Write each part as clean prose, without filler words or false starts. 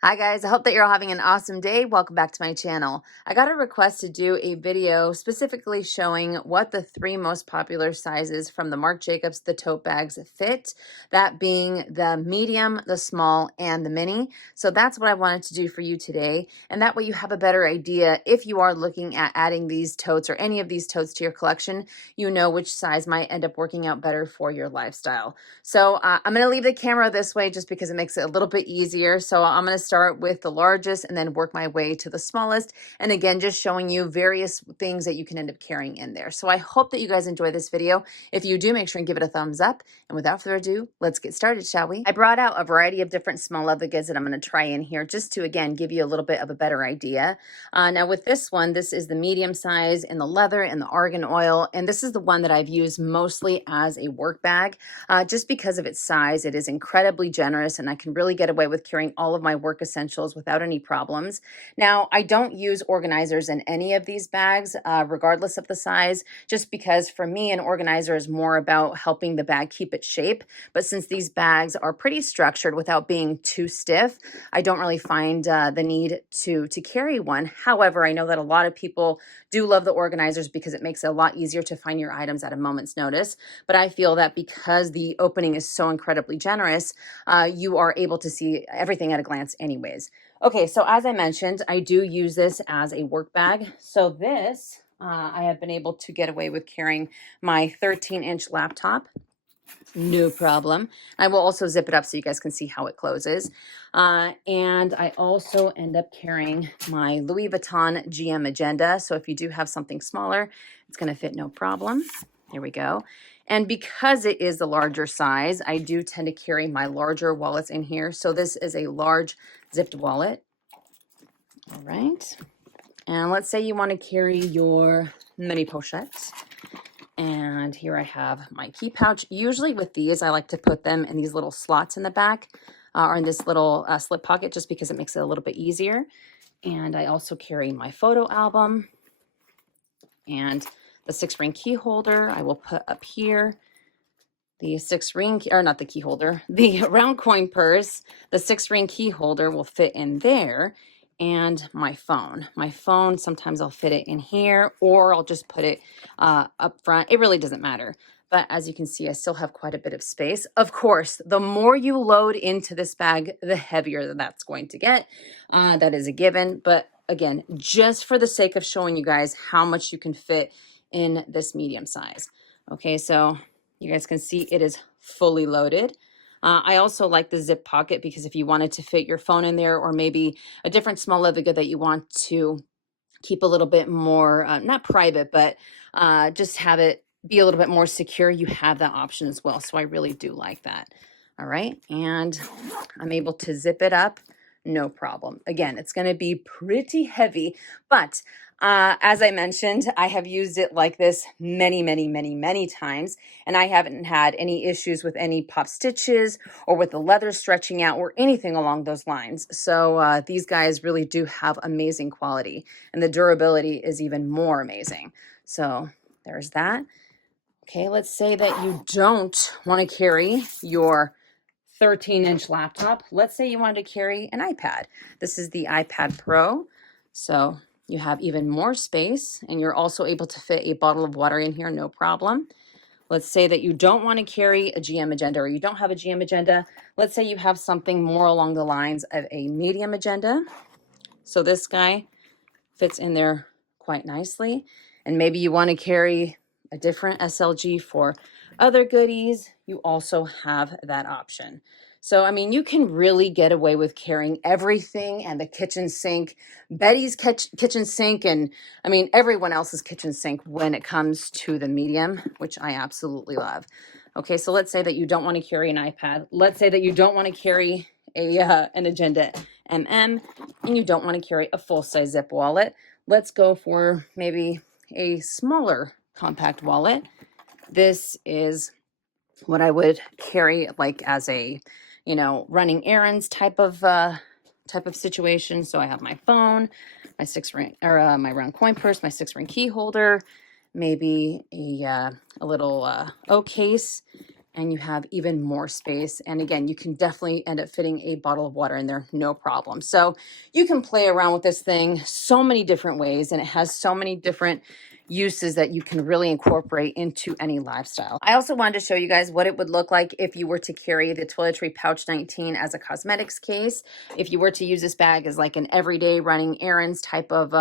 Hi guys, I hope that you're all having an awesome day. Welcome back to my channel. I got a request to do a video specifically showing what the 3 most popular sizes from the Marc Jacobs the tote bags fit, that being the medium, the small, and the mini. So that's what I wanted to do for you today, and that way you have a better idea if you are looking at adding these totes or any of these totes to your collection, you know which size might end up working out better for your lifestyle. So I'm going to leave the camera this way just because it makes it a little bit easier. So I'm going to start with the largest and then work my way to the smallest. And again, just showing you various things that you can end up carrying in there. So I hope that you guys enjoy this video. If you do, make sure and give it a thumbs up. And without further ado, let's get started, shall we? I brought out a variety of different small leather goods that I'm going to try in here just to, again, give you a little bit of a better idea. Now with this one, this is the medium size in the leather and the argan oil. And this is the one that I've used mostly as a work bag. Just because of its size, it is incredibly generous and I can really get away with carrying all of my work essentials without any problems. Now, I don't use organizers in any of these bags, regardless of the size, just because for me, an organizer is more about helping the bag keep its shape. But since these bags are pretty structured without being too stiff, I don't really find the need to carry one. However, I know that a lot of people do love the organizers because it makes it a lot easier to find your items at a moment's notice. But I feel that because the opening is so incredibly generous, you are able to see everything at a glance anyways. Okay, so as I mentioned, I do use this as a work bag. So this, I have been able to get away with carrying my 13-inch laptop. No problem. I will also zip it up so you guys can see how it closes. And I also end up carrying my Louis Vuitton GM Agenda. So if you do have something smaller, it's going to fit no problem. Here we go. And because it is the larger size, I do tend to carry my larger wallets in here. So this is a large zipped wallet. All right. And let's say you want to carry your mini pochettes. And here I have my key pouch. Usually with these, I like to put them in these little slots in the back or in this little slip pocket just because it makes it a little bit easier. And I also carry my photo album and the 6-ring key holder I will put up here. The 6-ring, or not the key holder, the round coin purse, the 6-ring key holder will fit in there. And my phone. My phone, sometimes I'll fit it in here or I'll just put it up front. It really doesn't matter. But as you can see, I still have quite a bit of space. Of course, the more you load into this bag, the heavier that's going to get. That is a given. But again, just for the sake of showing you guys how much you can fit in this medium size. Okay, so you guys can see it is fully loaded. I also like the zip pocket because if you wanted to fit your phone in there or maybe a different small leather good that you want to keep a little bit more, not private, but just have it be a little bit more secure, you have that option as well. So I really do like that. All right. And I'm able to zip it up. No problem. Again, it's going to be pretty heavy, but as I mentioned, I have used it like this many, many, many, many times, and I haven't had any issues with any pop stitches or with the leather stretching out or anything along those lines. So these guys really do have amazing quality, and the durability is even more amazing. So there's that. Okay, let's say that you don't want to carry your 13-inch laptop. Let's say you want to carry an iPad. This is the iPad Pro. So you have even more space and you're also able to fit a bottle of water in here, no problem. Let's say that you don't want to carry a GM Agenda or you don't have a GM Agenda. Let's say you have something more along the lines of a medium agenda. So this guy fits in there quite nicely. And maybe you want to carry a different SLG for other goodies. You also have that option. So, I mean, you can really get away with carrying everything and the kitchen sink, Betty's kitchen sink, and I mean, everyone else's kitchen sink when it comes to the medium, which I absolutely love. Okay, so let's say that you don't want to carry an iPad. Let's say that you don't want to carry an Agenda MM and you don't want to carry a full-size zip wallet. Let's go for maybe a smaller compact wallet. This is what I would carry like as a, you know, running errands type of situation. So I have my phone, my 6-ring or my round coin purse, my 6-ring key holder, maybe a little O case, and you have even more space. And again, you can definitely end up fitting a bottle of water in there, no problem. So you can play around with this thing so many different ways, and it has so many different uses that you can really incorporate into any lifestyle. I also wanted to show you guys what it would look like if you were to carry the Toiletry Pouch 19 as a cosmetics case. If you were to use this bag as like an everyday running errands type of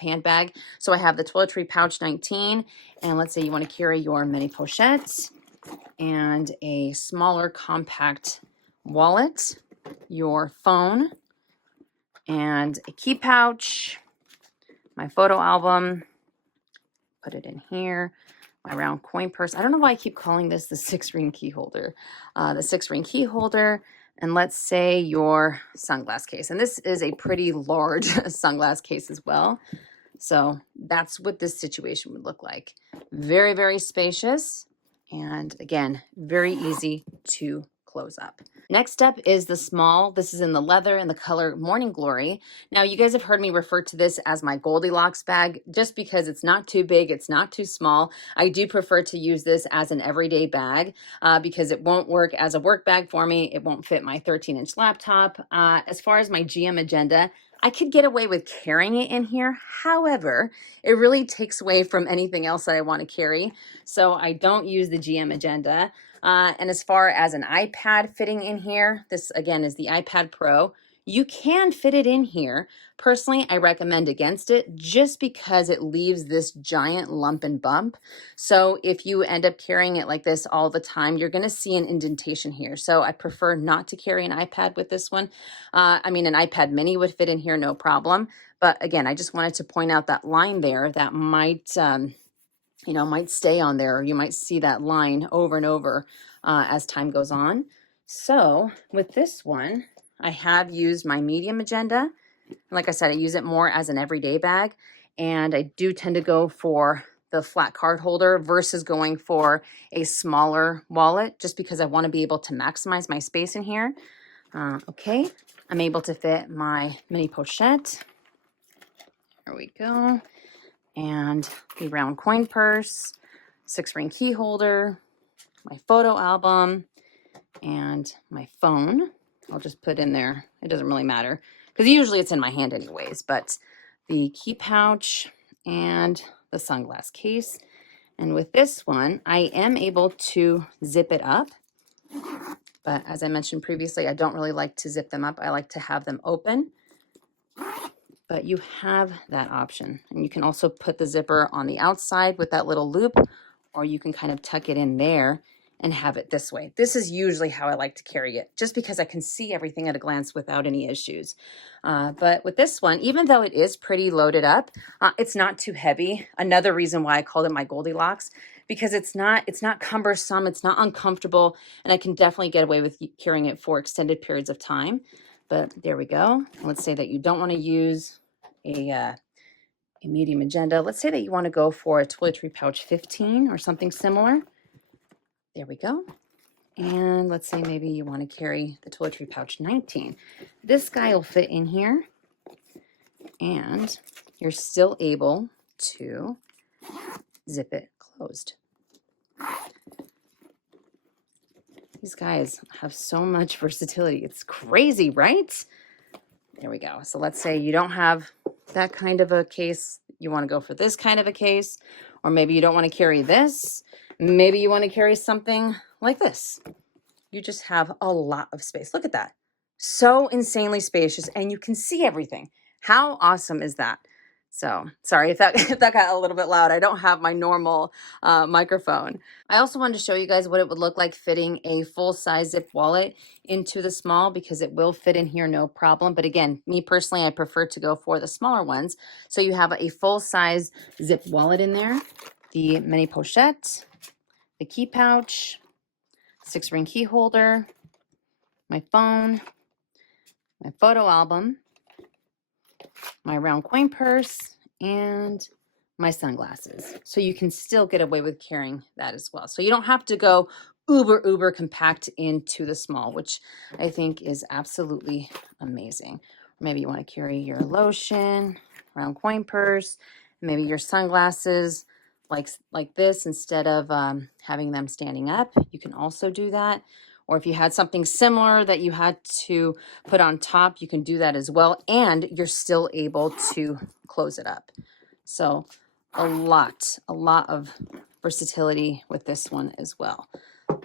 handbag. So I have the Toiletry Pouch 19, and let's say you want to carry your mini pochettes and a smaller compact wallet, your phone, and a key pouch, my photo album, put it in here, my round coin purse. I don't know why I keep calling this the 6-ring key holder. The 6-ring key holder, and let's say your sunglass case. And this is a pretty large sunglass case as well. So that's what this situation would look like. Very, very spacious. And again, very easy to close up. Next up is the small. This is in the leather in the color Morning Glory. Now, you guys have heard me refer to this as my Goldilocks bag just because it's not too big, it's not too small. I do prefer to use this as an everyday bag because it won't work as a work bag for me. It won't fit my 13-inch laptop. As far as my GM agenda, I could get away with carrying it in here. However, it really takes away from anything else that I want to carry. So I don't use the GM agenda. And as far as an iPad fitting in here, this again is the iPad Pro. You can fit it in here. Personally, I recommend against it just because it leaves this giant lump and bump. So if you end up carrying it like this all the time, you're going to see an indentation here. So I prefer not to carry an iPad with this one. I mean, an iPad mini would fit in here, no problem. But again, I just wanted to point out that line there that might stay on there, or you might see that line over and over as time goes on. So with this one, I have used my medium agenda. Like I said, I use it more as an everyday bag, and I do tend to go for the flat card holder versus going for a smaller wallet just because I want to be able to maximize my space in here. Okay, I'm able to fit my mini pochette. There we go. And the round coin purse, 6-ring key holder, my photo album, and my phone. I'll just put in there. It doesn't really matter because usually it's in my hand anyways, but the key pouch and the sunglass case. And with this one, I am able to zip it up. But as I mentioned previously, I don't really like to zip them up. I like to have them open. But you have that option. And you can also put the zipper on the outside with that little loop, or you can kind of tuck it in there and have it this way. This is usually how I like to carry it, just because I can see everything at a glance without any issues. But with this one, even though it is pretty loaded up, it's not too heavy. Another reason why I called it my Goldilocks, because it's not cumbersome, it's not uncomfortable, and I can definitely get away with carrying it for extended periods of time. But there we go. Let's say that you don't want to use a medium agenda. Let's say that you want to go for a Toiletry Pouch 15 or something similar. There we go. And let's say maybe you want to carry the Toiletry Pouch 19. This guy will fit in here, and you're still able to zip it closed. These guys have so much versatility. It's crazy, right? There we go. So let's say you don't have that kind of a case. You want to go for this kind of a case, or maybe you don't want to carry this. Maybe you want to carry something like this. You just have a lot of space. Look at that. So insanely spacious, and you can see everything. How awesome is that? So sorry if that got a little bit loud. I don't have my normal microphone. I also wanted to show you guys what it would look like fitting a full-size zip wallet into the small, because it will fit in here no problem. But again, me personally, I prefer to go for the smaller ones. So you have a full-size zip wallet in there, the mini pochette, the key pouch, 6-ring key holder, my phone, my photo album, my round coin purse, and my sunglasses. So you can still get away with carrying that as well. So you don't have to go uber compact into the small, which I think is absolutely amazing. Maybe you want to carry your lotion, round coin purse, maybe your sunglasses, like this instead of having them standing up. You can also do that. Or if you had something similar that you had to put on top, you can do that as well. And you're still able to close it up. So a lot of versatility with this one as well.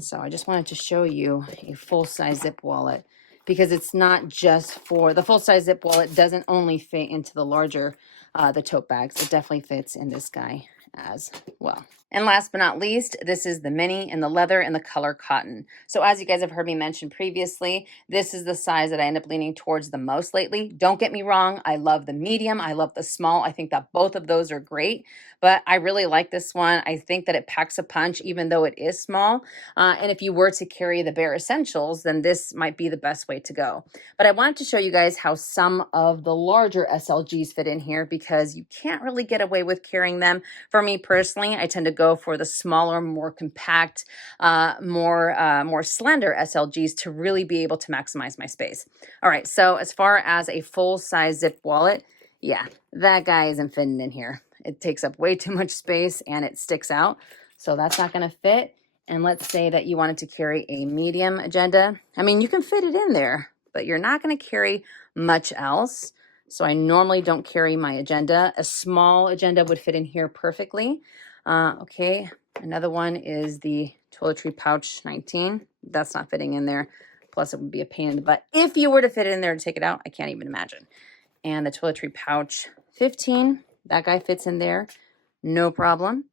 So I just wanted to show you a full-size zip wallet, because it's not just for the full-size zip wallet doesn't only fit into the larger the tote bags. It definitely fits in this guy as well. And last but not least, this is the mini in the leather and the color cotton. So as you guys have heard me mention previously, this is the size that I end up leaning towards the most lately. Don't get me wrong, I love the medium, I love the small. I think that both of those are great, but I really like this one. I think that it packs a punch even though it is small. And if you were to carry the bare essentials, then this might be the best way to go. But I wanted to show you guys how some of the larger SLGs fit in here, because you can't really get away with carrying them. For me personally, I tend to go for the smaller, more compact, more slender SLGs to really be able to maximize my space. All right, so as far as a full-size zip wallet, yeah, that guy isn't fitting in here. It takes up way too much space and it sticks out, so that's not going to fit. And let's say that you wanted to carry a medium agenda. I mean, you can fit it in there, but you're not going to carry much else. So I normally don't carry my agenda. A small agenda would fit in here perfectly. Okay, another one is the toiletry pouch 19. That's not fitting in there. Plus it would be a pain in the butt if you were to fit it in there to take it out. I can't even imagine. And the toiletry pouch 15, that guy fits in there, no problem.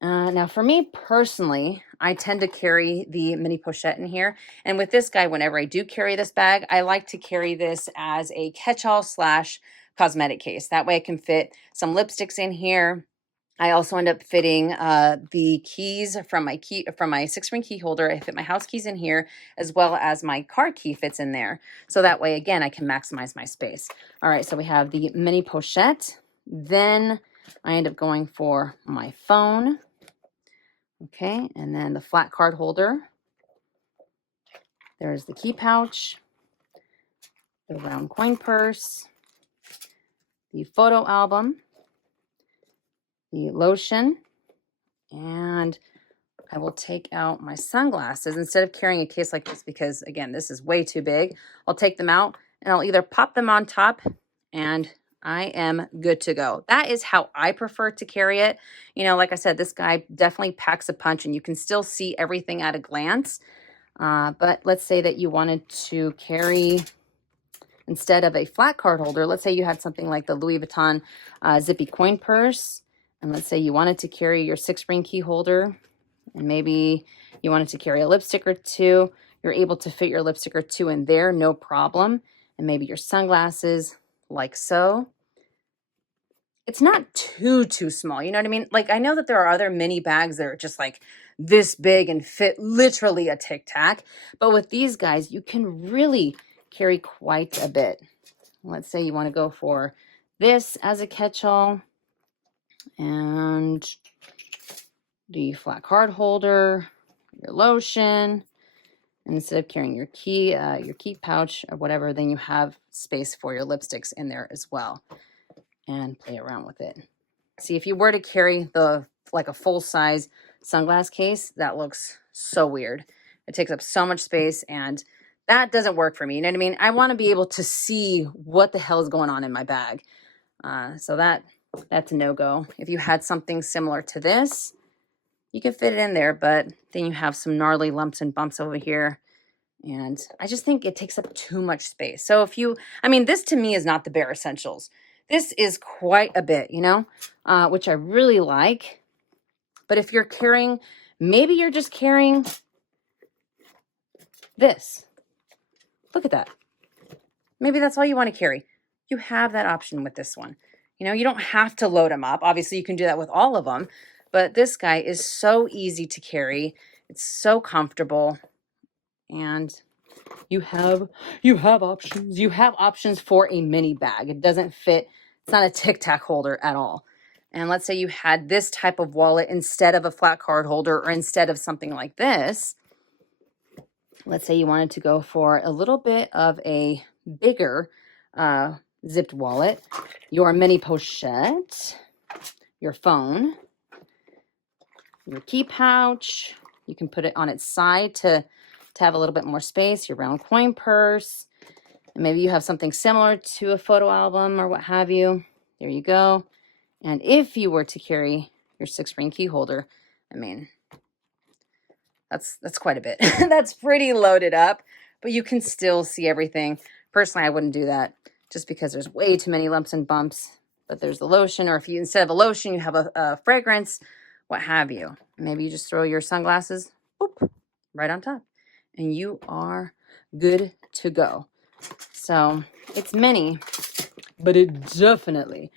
Now for me personally, I tend to carry the mini pochette in here. And with this guy, whenever I do carry this bag, I like to carry this as a catch-all / cosmetic case. That way I can fit some lipsticks in here. I also end up fitting the keys from my 6-ring key holder. I fit my house keys in here, as well as my car key fits in there. So that way, again, I can maximize my space. All right, so we have the mini pochette. Then I end up going for my phone. Okay, and then the flat card holder. There's the key pouch, the round coin purse, the photo album, the lotion, and I will take out my sunglasses instead of carrying a case like this, because again, this is way too big. I'll take them out and I'll either pop them on top and I am good to go. That is how I prefer to carry it. You know, like I said, this guy definitely packs a punch and you can still see everything at a glance. But let's say that you wanted to carry, instead of a flat card holder, let's say you had something like the Louis Vuitton zippy coin purse. And let's say you wanted to carry your 6-ring key holder, and maybe you wanted to carry a lipstick or two. You're able to fit your lipstick or two in there, no problem. And maybe your sunglasses, like so. It's not too small, you know what I mean? Like, I know that there are other mini bags that are just like this big and fit literally a Tic Tac, but with these guys, you can really carry quite a bit. Let's say you want to go for this as a catch-all, and the flat card holder, your lotion, and instead of carrying your key pouch or whatever, then you have space for your lipsticks in there as well, and play around with it. See, if you were to carry like a full-size sunglass case, that looks so weird. It takes up so much space, and that doesn't work for me. You know what I mean? I want to be able to see what the hell is going on in my bag. So that's a no-go. If you had something similar to this, you can fit it in there, but then you have some gnarly lumps and bumps over here. And I just think it takes up too much space. So I mean, this to me is not the bare essentials. This is quite a bit, you know, which I really like. But if you're carrying, maybe you're just carrying this. Look at that. Maybe that's all you want to carry. You have that option with this one. You know, you don't have to load them up. Obviously, you can do that with all of them. But this guy is so easy to carry. It's so comfortable. And you have options. You have options for a mini bag. It doesn't fit. It's not a Tic Tac holder at all. And let's say you had this type of wallet instead of a flat card holder, or instead of something like this. Let's say you wanted to go for a little bit of a bigger zipped wallet, your mini pochette, your phone, your key pouch. You can put it on its side to have a little bit more space, your round coin purse. And maybe you have something similar to a photo album or what have you. There you go. And if you were to carry your 6-ring key holder, I mean, that's quite a bit. That's pretty loaded up, but you can still see everything. Personally, I wouldn't do that just because there's way too many lumps and bumps. But there's the lotion, or if you, instead of a lotion, you have a fragrance, what have you. Maybe you just throw your sunglasses, boop, right on top, and you are good to go. So it's mini, but it definitely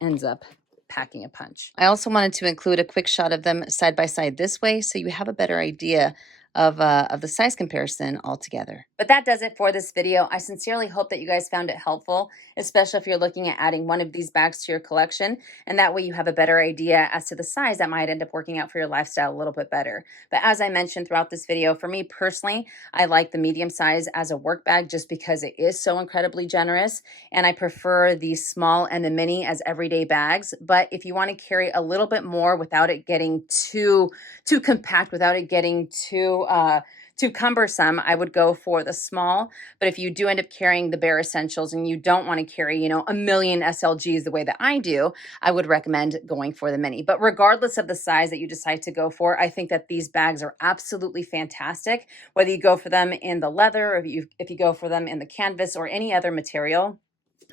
ends up packing a punch. I also wanted to include a quick shot of them side by side this way so you have a better idea of the size comparison altogether. But that does it for this video. I sincerely hope that you guys found it helpful, especially if you're looking at adding one of these bags to your collection, and that way you have a better idea as to the size that might end up working out for your lifestyle a little bit better. But as I mentioned throughout this video, for me personally, I like the medium size as a work bag just because it is so incredibly generous, and I prefer the small and the mini as everyday bags. But if you want to carry a little bit more without it getting too compact, without it getting too cumbersome, I would go for the small. But if you do end up carrying the bare essentials and you don't want to carry, you know, a million SLGs the way that I do, I would recommend going for the mini. But regardless of the size that you decide to go for, I think that these bags are absolutely fantastic. Whether you go for them in the leather, or if you go for them in the canvas or any other material,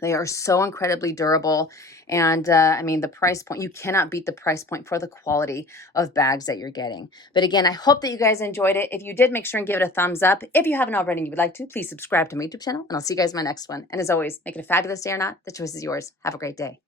they are so incredibly durable. And I mean, the price point, you cannot beat the price point for the quality of bags that you're getting. But again, I hope that you guys enjoyed it. If you did, make sure and give it a thumbs up. If you haven't already and you would like to, please subscribe to my YouTube channel, and I'll see you guys in my next one. And as always, make it a fabulous day or not, the choice is yours. Have a great day.